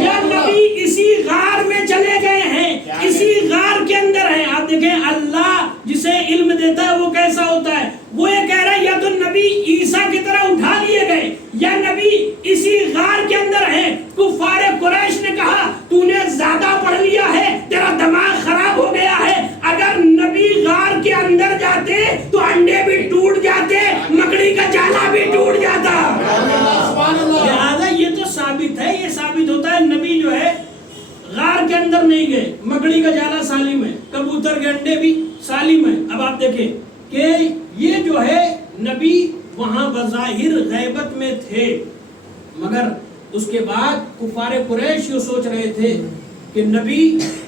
یا نبی اسی غار میں چلے گئے ہیں, اسی غار کے اندر ہیں. آپ دیکھیں اللہ جسے علم دیتا ہے وہ کیسا ہوتا ہے, وہ یہ کہہ رہا ہے یا تو نبی عیسیٰ کی طرح اٹھا لیے گئے یا نبی اسی غار کے اندر ہیں. کفار قریش نے کہا تو نے زیادہ پڑھ لیا ہے, تیرا دماغ خراب ہو گیا ہے, اگر نبی غار کے اندر جاتے تو کبوتر کے انڈے بھی سالم ہیں۔ اب آپ دیکھیں کہ یہ جو ہے نبی وہاں بظاہر غیبت میں تھے، مگر اس کے بعد کفار قریش یہ سوچ رہے تھے کہ نبی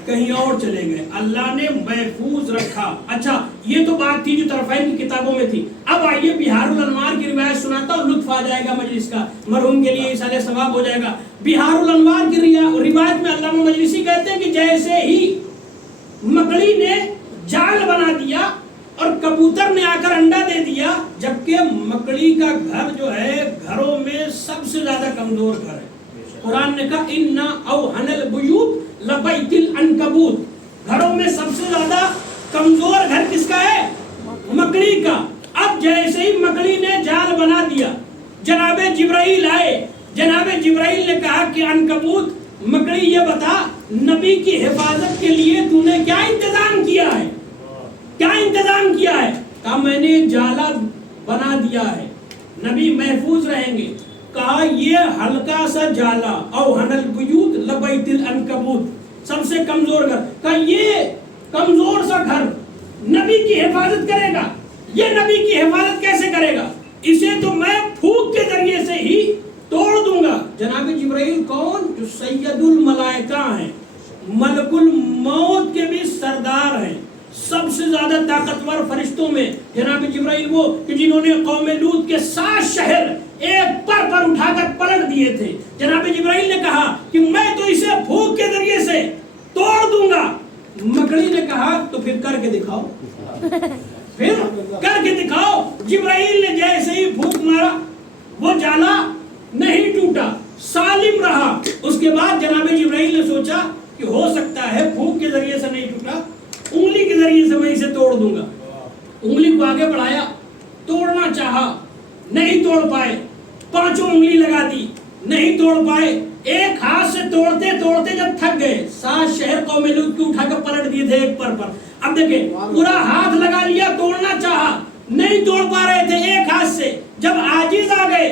کہیں اور چلے گئے، اللہ نے محفوظ رکھا۔ اچھا یہ تو بات تھی جو طرفین کی کتابوں میں تھی۔ اب آئیے بہار الانوار کی روایت سناتا ہوں، لطف آ جائے گا مجلس کا، مرحوم کے لیے ایصال ثواب ہو جائے گا۔ بہار الانوار کی روایت میں علامہ مجلسی کہتے ہیں کہ جیسے ہی مکڑی نے جال بنا دیا اور کبوتر نے آ کر انڈا دے دیا، جبکہ مکڑی کا گھر جو ہے گھروں میں سب سے زیادہ کمزور گھر ہے۔ قرآن نے کہا اِنَّا أَوْهَنَ الْبُيُوتِ لَبَيْتِ الْعَنْكَبُوتِ، گھروں میں سب سے زیادہ کمزور گھر کس کا ہے؟ مکڑی کا۔ اب جیسے ہی مکڑی نے جال بنا دیا، جناب جبرائیل آئے، جناب جبرائیل نے کہا کہ عنکبوت مکڑی یہ بتا نبی کی حفاظت کے لیے تو نے کیا انتظام کیا ہے؟ کیا انتظام کیا ہے؟ کہا میں نے جالا بنا دیا ہے، نبی محفوظ رہیں گے۔ کہا یہ ہلکا سا جالا اوہن البیوت لبیت العنکبوت، سب سے کمزور گھر، کہا یہ کمزور سا گھر نبی کی حفاظت کرے گا؟ یہ نبی کی حفاظت کیسے کرے گا؟ اسے تو میں پھونک کے ذریعے سے ہی توڑ دوں گا۔ جناب جبرائیل کون؟ جو سید الملائکہ ہیں، ملک الموت کے بھی سردار ہیں، سب سے زیادہ طاقتور فرشتوں میں جناب جبرائیل وہ کہ جنہوں نے قوم لوط کے 7 شہر ایک پر اٹھا کر پلٹ دیے تھے۔ جناب جبرائیل نے کہا کہ میں تو اسے پھونک کے ذریعے سے توڑ دوں گا۔ مکڑی نے کہا تو پھر کر کے دکھاؤ، پھر کر کے دکھاؤ۔ جبرائیل نے جیسے ہی پھونک مارا وہ جالا نہیں ٹوٹا، سالم رہا۔ اس کے بعد جناب جبرائیل نے سوچا کہ ہو سکتا ہے پھونک کے ذریعے سے نہیں ٹوٹا، انگلی کے ذریعے سے میں اسے توڑ دوں گا۔ انگلی کو آگے بڑھایا، توڑنا چاہا، نہیں توڑ پائے، 5 انگلی لگا دی، نہیں توڑ پائے۔ ایک ہاتھ سے توڑتے توڑتے جب تھک گئے، 7 شہر قوم لوط کو اٹھا کر پلٹ دیے تھے ایک پر۔ اب دیکھیں پورا ہاتھ لگا لیا، توڑنا چاہا، نہیں توڑ پا رہے تھے ایک ہاتھ سے۔ جب عاجز آ گئے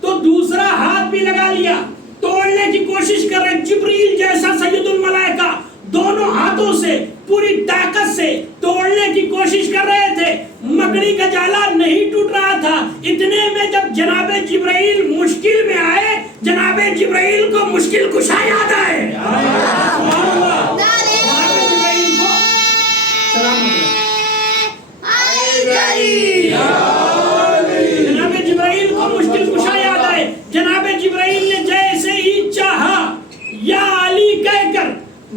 تو دوسرا ہاتھ بھی لگا لیا، توڑنے کی کوشش کر رہے۔ جبریل جیسا سید الملائکہ دونوں ہاتھوں سے پوری طاقت سے توڑنے کی کوشش کر رہے تھے، مکڑی کا جالا نہیں ٹوٹ رہا تھا۔ اتنے میں جب جناب جبرائیل مشکل میں آئے، جناب جبرائیل کو مشکل کشا یاد آئے۔ جناب جبرائیل کو مشکل کشا یاد آئے۔ جناب جبرائیل نے جیسے ہی چاہا یا علی کہہ کر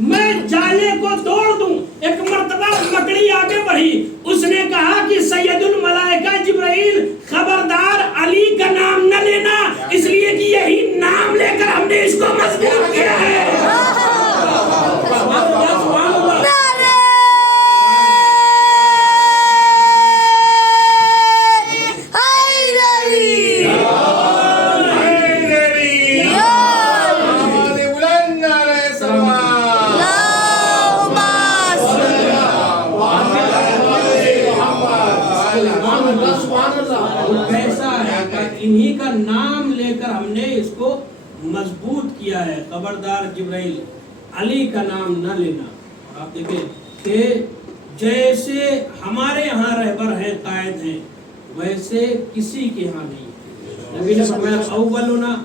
میں جالے کو توڑ دوں، ایک مرتبہ مکڑی آگے بڑھی، اس نے کہا کہ سید الملائکہ جبرائیل خبردار علی کا نام نہ لینا، اس لیے کہ یہی نام لے کر ہم نے اس کو مضبوط کیا ہے۔ انہی کا نام لے کر ہم نے اس کو مضبوط کیا ہے، خبردار جبرائیل علی کا نام نہ لینا۔ اور آپ دیکھیں کہ جیسے ہمارے ہاں رہبر ہیں، قائد ہیں، ویسے کسی کے ہاں نہیں۔ نبی نے فرمایا اولنا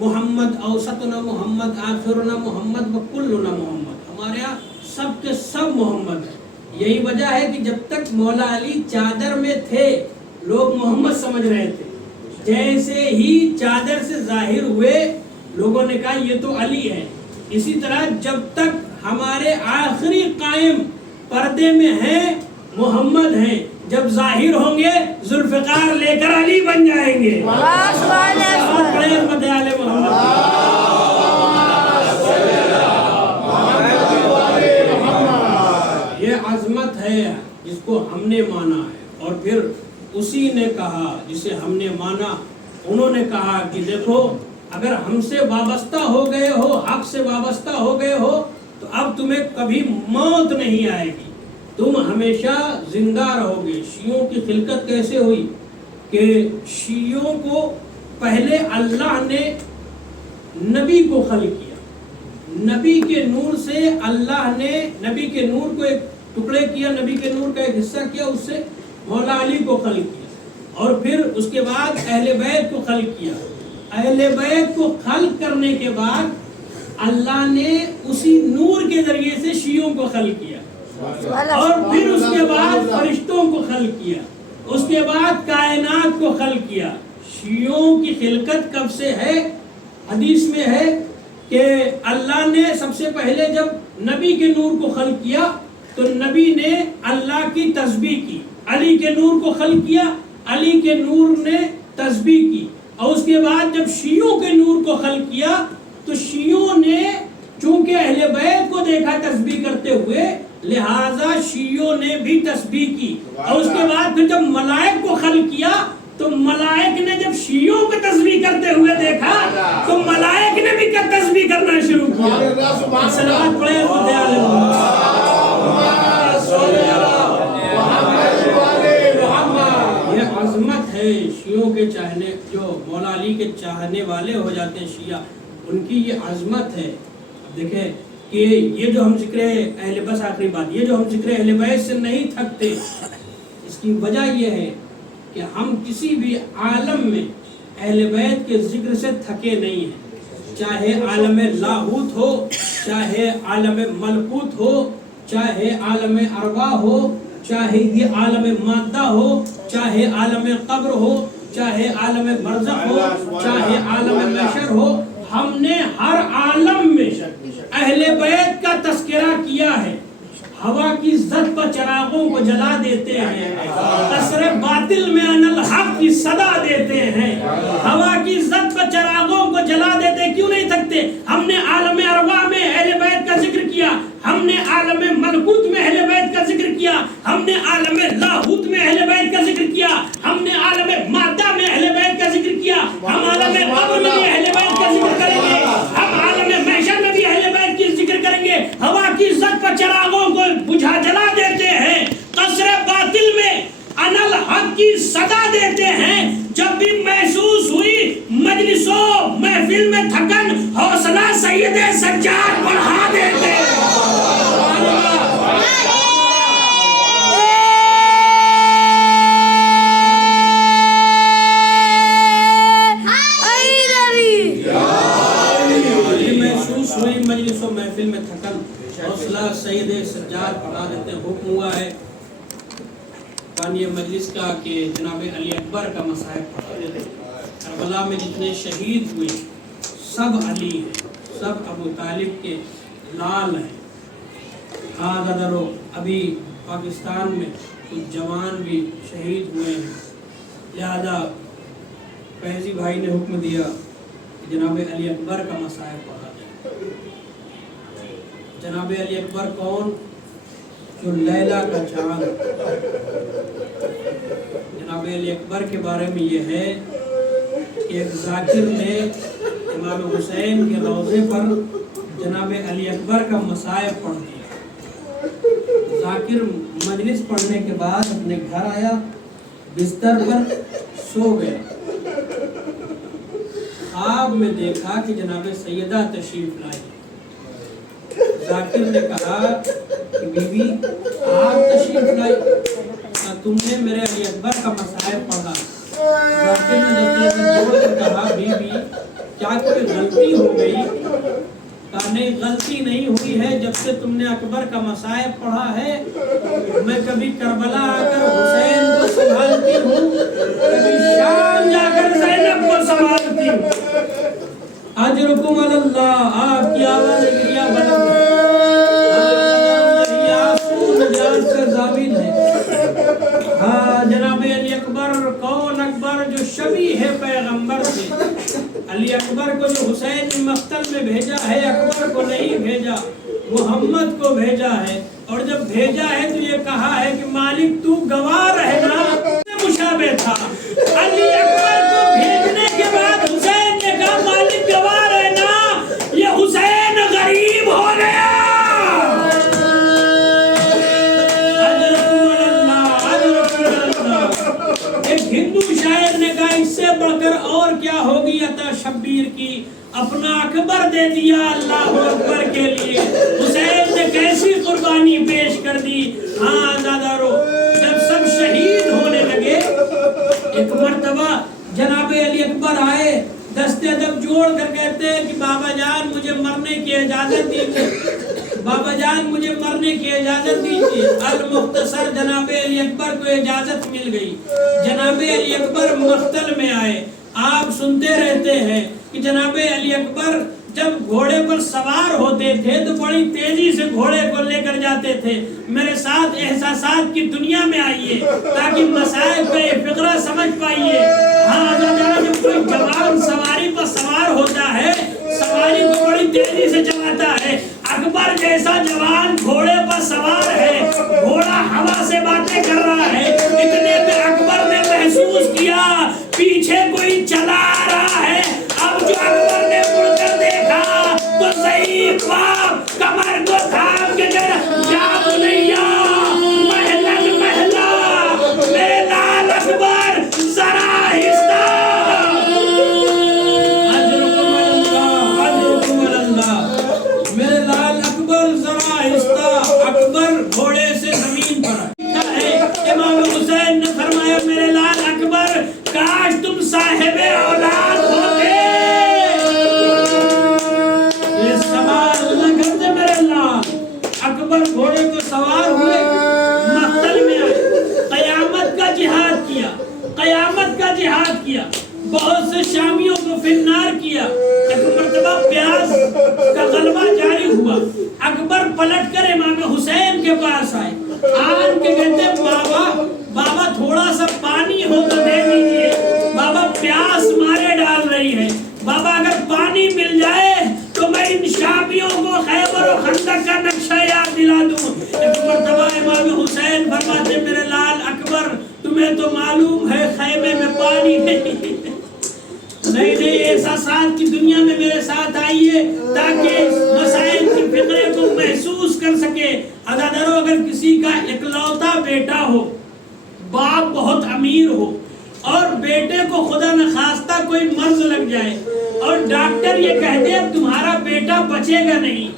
محمد، اوسطنا محمد، آخرنا محمد، وکلنا محمد، ہمارے ہاں سب کے سب محمد ہیں۔ یہی وجہ ہے کہ جب تک مولا علی چادر میں تھے لوگ محمد سمجھ رہے تھے، جیسے ہی چادر سے ظاہر ہوئے لوگوں نے کہا یہ تو علی ہے۔ اسی طرح جب تک ہمارے آخری قائم پردے میں ہیں محمد ہیں، جب ظاہر ہوں گے ذوالفقار لے کر علی بن جائیں گے۔ یہ عظمت ہے جس کو ہم نے مانا ہے، اور پھر اسی نے کہا جسے ہم نے مانا، انہوں نے کہا کہ دیکھو اگر ہم سے وابستہ ہو گئے ہو، حق سے وابستہ ہو گئے ہو، تو اب تمہیں کبھی موت نہیں آئے گی، تم ہمیشہ زندہ رہو گے۔ شیعوں کی خلقت کیسے ہوئی کہ شیعوں کو پہلے اللہ نے نبی کو خلق کیا، نبی کے نور سے اللہ نے نبی کے نور کو ایک ٹکڑے کیا، نبی کے نور کا ایک حصہ کیا، اس سے مولا علی کو خلق کیا، اور پھر اس کے بعد اہل بیت کو خلق کیا۔ اہل بیت کو خلق کرنے کے بعد اللہ نے اسی نور کے ذریعے سے شیعوں کو خلق کیا، اور پھر اس کے بعد فرشتوں کو خلق کیا، اس کے بعد کائنات کو خلق کیا۔ شیعوں کی خلقت کب سے ہے؟ حدیث میں ہے کہ اللہ نے سب سے پہلے جب نبی کے نور کو خلق کیا تو نبی نے اللہ کی تسبیح کی، علی کے نور کو خلق کیا، علی کے نور نے تسبیح کی، اور اس کے بعد جب شیعوں کے نور کو خلق کیا تو شیعوں نے چونکہ اہل بیت کو دیکھا تسبیح کرتے ہوئے، لہذا شیعوں نے بھی تسبیح کی، اور اس کے بعد پھر جب ملائک کو خلق کیا تو ملائک نے جب شیعوں کو تسبیح کرتے ہوئے دیکھا تو ملائک نے بھی تسبیح کرنا شروع کیا۔ صلوات پڑھیں خدا یہ عظمت ہے شیعوں کے چاہنے، جو مولا علی کے چاہنے والے ہو جاتے ہیں شیعہ، ان کی یہ عظمت ہے۔ اب دیکھیں کہ یہ جو ہم ذکر اہل، بس آخری بات، یہ جو ہم ذکر اہل بیت سے نہیں تھکتے، اس کی وجہ یہ ہے کہ ہم کسی بھی عالم میں اہل بیت کے ذکر سے تھکے نہیں ہیں، چاہے عالم لاہوت ہو، چاہے عالم ملکوت ہو، چاہے عالم ارواح ہو، چاہے یہ عالم مادہ ہو، چاہے عالم قبر ہو، چاہے عالم برزخ ہو، چاہے عالم محشر ہو، ہم نے ہر عالم میں اہل بیت کا تذکرہ کیا ہے۔ ہوا کی زد پر چراغوں کو جلا دیتے ہیں، قصر باطل میں ان الحق کی صدا دیتے ہیں۔ ہوا کی زد پر چراغوں کو جلا دیتے، کیوں نہیں تھکتے؟ ہم نے عالم ارواح میں اہل بیت کا ذکر کیا، ہم نے عالم ملکوت میں اہل بیت کا ذکر کیا، ہم نے عالم لاہوت میں اہل بیت کا ذکر کیا، ہم نے عالم مادہ میں اہل بیت کا ذکر کیا، ہم عالم قبر میں بھی اہل بیت کا ذکر کریں گے، ہم عالم محشر میں بھی اہل بیت کی ذکر کریں گے۔ ہوا کی زد پر چراغوں کو بجھا جلا دیتے ہیں، قصر باطل میں ان الحق کی صدا دیتے ہیں۔ جب بھی محسوس ہوئی مجلس و محفل میں تھکن، حوصلہ سید سجاد بڑھا دیتے ہیں۔ محسوس ہوئی مجلس و محفل میں تھکن، حوصلہ سید سجاد بڑھا دیتے ہیں۔ حکم ہوا ہے بانی مجلس کا کہ جناب علی اکبر کا مصائب پڑھا دیتے ہیں۔ کربلا میں جتنے شہید ہوئے سب علی ہیں، سب ابو طالب کے لال ہیں۔ آدھرو ابھی پاکستان میں کچھ جوان بھی شہید ہوئے ہیں، لہذا فیضی بھائی نے حکم دیا کہ جناب علی اکبر کا مصائب پڑھا دیں۔ جناب علی اکبر کون؟ جو لیلہ کا چاند۔ جناب علی اکبر کے بارے میں یہ ہے کہ ایک ذاکر نے امام حسین کے روضے پر جناب علی اکبر کا مصائب پڑھ دیا۔ ذاکر مجلس پڑھنے کے بعد اپنے گھر آیا، بستر پر سو گیا، خواب میں دیکھا کہ جناب سیدہ تشریف لائی۔ ذاکر نے کہا کہ بی بی آپ تشریف لائی، تم نے میرے علی اکبر کا مصائب پڑھا۔ ذاکر نے دفتر سے جوڑ کر کہا بی بی کیا کوئی غلطی ہو گئی؟ کہا نہیں غلطی نہیں ہوئی ہے، جب سے تم نے اکبر کا مصائب پڑھا ہے میں کبھی کربلا آ کر حسین کو سنبھالتی ہوں، کبھی شام جا کر زینب کو سنبھالتی ہوں۔ اجرکم علی اللہ، آپ کی آواز کیا بلند ہے، یہ آنسو نجات سے زابل ہے۔ ہاں جناب علی اکبر کون اکبر؟ جو شبیہ ہے پیغمبر سے۔ علی اکبر کو جو حسین مقتل میں بھیجا ہے، اکبر کو نہیں بھیجا، محمد کو بھیجا ہے، اور جب بھیجا ہے تو یہ کہا ہے کہ مالک تو گواہ رہنا، مشابہ تھا۔ علی اکبر کو بھیجنے کے بعد حسین نے کہا مالک گواہ رہنا، یہ حسین غریب ہو گیا۔ ایک ہندو شاعر نے کہا اس سے بڑھ کر اور کیا ہوگی عطا شبیر کی، اپنا اکبر دے دیا اللہ اکبر کے لیے۔ حسین نے نے کیسی قربانی پیش کر دی. ہاں زادارو جب سب شہید ہونے لگے ایک مرتبہ جناب علی اکبر آئے دستے ادب جوڑ کر کہتے ہیں کہ بابا جان مجھے مرنے کی اجازت دیجیے, بابا جان مجھے مرنے کی اجازت دیجیے. المختصر جناب علی اکبر کو اجازت مل گئی. جناب علی اکبر مقتل میں آئے. آپ سنتے رہتے ہیں کہ جناب علی اکبر جب گھوڑے پر سوار ہوتے تھے تو بڑی تیزی سے گھوڑے کو لے کر جاتے تھے. میرے ساتھ احساسات کی دنیا میں آئیے تاکہ مسائل کا یہ فقرہ سمجھ پائیے. ہاں جب کوئی جوان سواری پر سوار ہوتا ہے سواری کو بڑی تیزی سے چلاتا ہے. اکبر جیسا جوان گھوڑے پر سوار ہے, گھوڑا ہوا سے باتیں کر رہا ہے. اتنے میں اکبر نے محسوس کیا پیچھے کوئی چلا آ رہا ہے. اب جو اکبر نے مڑ کر دیکھا تو ضعیف باپ کمر کو تھام کے جا بنیا محلن محلہ میرے لال اکبر ذرا آہستہ. اجرکم اللہ اجرکم اللہ میرے لال اکبر ذرا آہستہ. اکبر گھوڑے سے زمین پر ہے. امام حسین نے فرمایا میرے لال اکبر کاش تم صاحب اولاد ہوتے. یہ سوال نہ کرتے میرے لال. اکبر گھوڑے کو سوار ہوئے مقتل میں آئے. قیامت کا جہاد کیا, قیامت کا جہاد کیا. بہت سے شامیوں کو فنار کیا. ایک مرتبہ پیاس کا غلبہ جاری ہوا. اکبر پلٹ کر امام حسین کے پاس آئے. آن کے کہتے بابا تھوڑا سا پانی ہو تو دے دیجئے. بابا پیاس مارے ڈال رہی ہے. بابا اگر پانی مل جائے تو میں ان شامیوں کو خیبر و خندق کا نقشہ یاد دلا دوں. ایک مرتبہ امام حسین فرماتے میرے لال اکبر تمہیں تو معلوم ہے خیمے میں پانی نہیں. نہیں احساسات کی دنیا میں میرے ساتھ آئیے تاکہ مسائل کی فکرے کو محسوس کر سکے. عزادارو اگر کسی کا اکلوتا بیٹا ہو, باپ بہت امیر ہو اور بیٹے کو خدا نخواستہ کوئی مرض لگ جائے اور ڈاکٹر یہ کہہ دے اب تمہارا بیٹا بچے گا نہیں,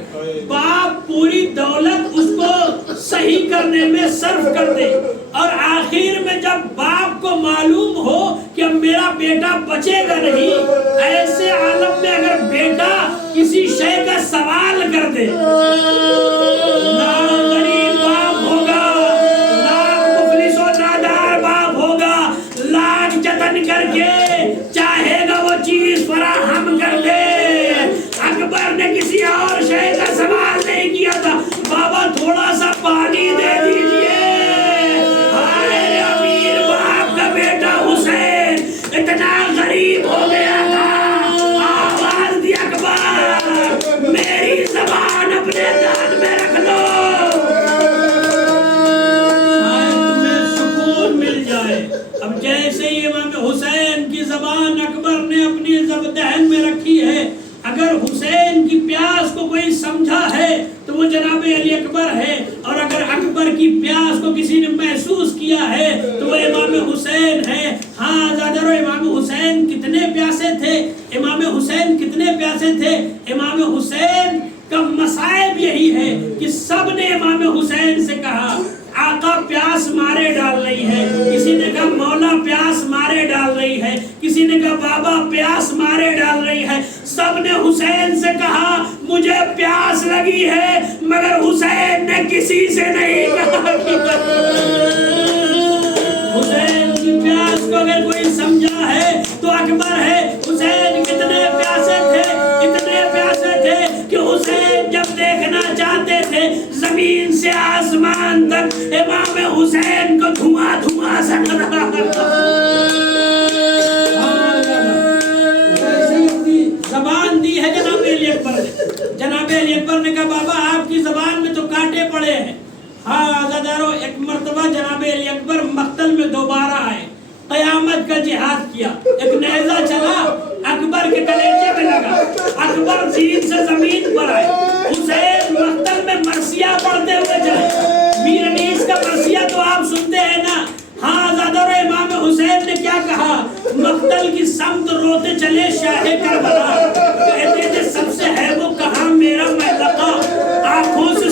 باپ پوری دولت اس کو صحیح کرنے میں صرف کر دے اور آخر میں جب باپ کو معلوم ہو کہ اب میرا بیٹا بچے گا نہیں, ایسے عالم میں اگر بیٹا کسی شے کا سوال کر دے غریب باپ ہوگا, مفلس و نادار باپ ہوگا, لاکھ جتن کر کے چاہے گا وہ چیز فراہم کر دے. اکبر نے کسی اور شے کا سوال نہیں کیا تھا, بابا تھوڑا سا پانی دے دیجئے. ہائے امیر باپ کا بیٹا حسین اتنا غریب ہو گیا تھا. آواز دی اکبر میری زبان اپنے دہن میں رکھ لو, شاید تمہیں سکون مل جائے. اب جیسے ہی امام حسین کی زبان اکبر نے اپنی دہن میں رکھی ہے, اگر حسین کی پیاس کو کوئی سمجھا ہے تو وہ جناب علی اکبر ہے, اور اگر اکبر کی پیاس کو کسی نے محسوس کیا ہے تو وہ امام حسین ہے. ہاں زادرو امام حسین کتنے پیاسے تھے, امام حسین کتنے پیاسے تھے. امام حسین کا مصائب یہی ہے کہ سب نے امام حسین سے کہا آقا پیاس مارے ڈال رہی ہے, کسی نے کہا مولا پیاس مارے ڈال رہی ہے, کسی نے کہا بابا پیاس مارے ڈال رہی ہے. سب نے حسین سے کہا مجھے پیاس لگی ہے, مگر حسین نے کسی سے نہیں کہا کہ حسین کی پیاس کو اگر کوئی سمجھا ہے تو اکبر ہے. حسین کتنے پیاسے تھے, اتنے پیاسے تھے کہ حسین جب دیکھنا چاہتے تھے زمین سے آسمان تک امام حسین کو دھواں دھواں سا رہا تھا. زبان دی ہے جناب علی اکبر نے. جناب علی اکبر نے کہا بابا آپ کی زبان میں تو کانٹے پڑے ہیں. ہاں عزادارو ایک مرتبہ جناب علی اکبر مقتل میں دوبارہ آئے, قیامت کا جہاد کیا. ایک نیزہ چلا اکبر کے کلیجے میں لگا, اکبر زین سے زمین پر آئے. حسین مقتل میں مرثیہ پڑھتے ہوئے چلے. میر انیس کا مرثیہ تو آپ سنتے ہیں نا. ہاں زادر امام حسین نے کیا کہا, مقتل کی سمت روتے چلے شاہ کربلا, کہتے تھے سب سے ہے وہ کہاں میرا محلقہ, آنکھوں سے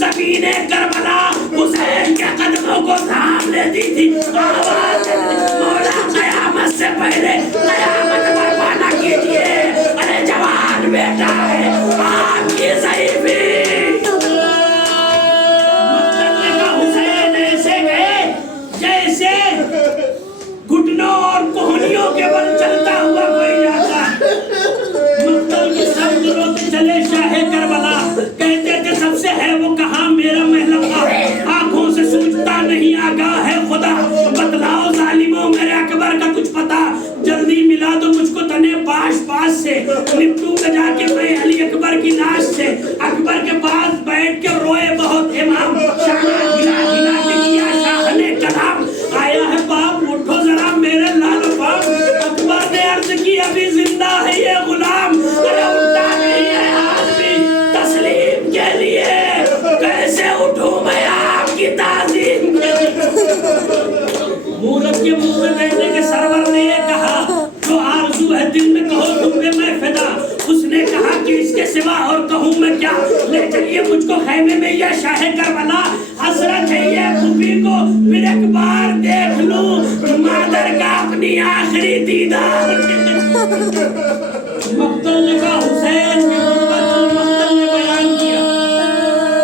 زمین کربلا حسین کے قدموں کو تھام لیتی تھی. آواز مولا قیامت سے پہلے قیامت برپا نہ کیجیے. ارے جوان بیٹا ہے آپ کی ضعیفی. مقتل نے کہا حسین ایسے گئے جیسے گھٹنوں اور کوہنیوں کے بل چلتا ہوا کوئی جاتا. مقتل کے سب روتے چلے شاہ کربلا. کہتے تھے سب سے ہے وہ کہاں میرا محلقہ. آنکھوں سے سوچتا نہیں آگاہ ہے خدا. بتلاؤ ظالموں میرے اکبر کا کچھ پتا. جلدی ملا دو مجھ کو تنے پاس سے. نپٹوں گا جا کے میں علی اکبر کی لاش سے. اکبر کے پاس بیٹھ کے روئے بہت امام. شاہ ہلا ہلا کے کیا شاہ نے کلام. آیا ہے باپ اٹھو ذرا میرے لال باپ. اکبر نے عرض کی ابھی زندہ ہے یہ غلام. ارے اٹھتا نہیں ہے آدمی تسلیم کے لیے. کیسے اٹھوں میں آپ کی تعظیم کے لیے. مورب کے منہ میں بیٹھنے کے سرور نے یہ کہا جو آرزو ہے دل میں کہو تم پہ میں فدا. اس نے کہا کہ اس کے سوا اور کہوں میں کیا. لے چلیے مجھ کو خیمے میں یا شاہ کربلا. حسرت ہے یہ پھوپھی کو پھر ایک بار دیکھ لوں مادر کا اپنی آخری دیدار. مقتل نے کہا حسین کی غربت کو مقتل نے بیان کیا.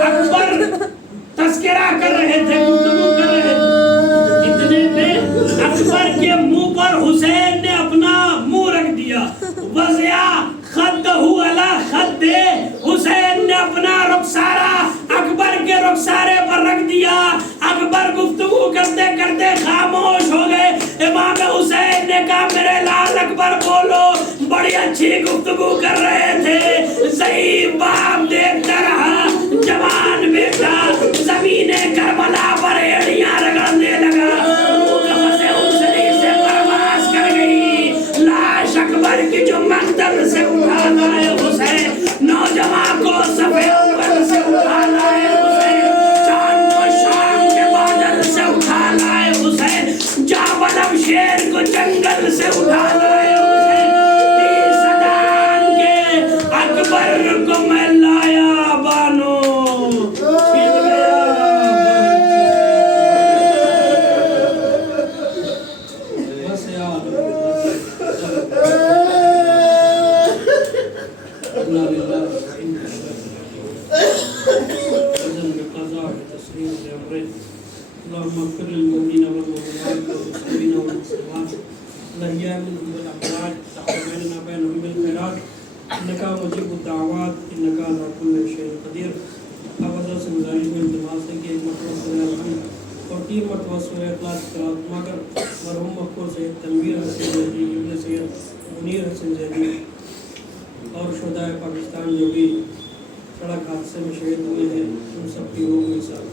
اکبر تذکرہ کر رہے تھے گفتگو کر رہے تھے. اتنے میں اکبر کے منہ پر حسین نے اپنا منہ رکھ دیا. وضع خدہ علی خد. حسین نے اپنا رخسارہ اکبر کے رخسارے پر رکھ دیا. اکبر گفتگو کرتے کرتے خاموش ہو گئے. امام حسین نے کہا میرے لال اکبر بولو. بڑی اچھی گفتگو کر رہے تھے. ضعیف باپ دیکھتا رہا. جوان بیٹا زمین کربلا پر ایڑیاں رگڑنے لگا. روح سے اسری سے پرواز کر گئی. لاش اکبر کی جو مقتل سے اٹھا لائے حسین. نوجوان کو سفید سے اٹھا لائے حسین. چاند کو شام کے بادل سے اٹھا لائے حسین. جابلم شیر کو جنگل سے اٹھا لائے حسین. تیس دان کے اکبر کو میں لایا بانو. چھن گیا بس یار. انا للہ وزن بقضاء بتسلیم لامره. اللهم اغفر للمؤمنين والمؤمنات والمسلمين والمسلمات الاحياء منهم والاموات. تقبل لنا بينهم بالخيرات انك مجيب الدعوات انك على كل شيء قدير. حافظ سے گزارش میں التماس ہے کہ ایک مرتبہ سورہ الحمد اور 3 مرتبہ سورہ اخلاص کی تلاوت فرما کر مرحوم مقبول سید تنویر حسین زیدی ابن سید منیر حسین زیدی اور شہداء پاکستان جو بھی سڑک حادثے میں شہید ہوئے ہیں ان سب کی روح میں ساتھ.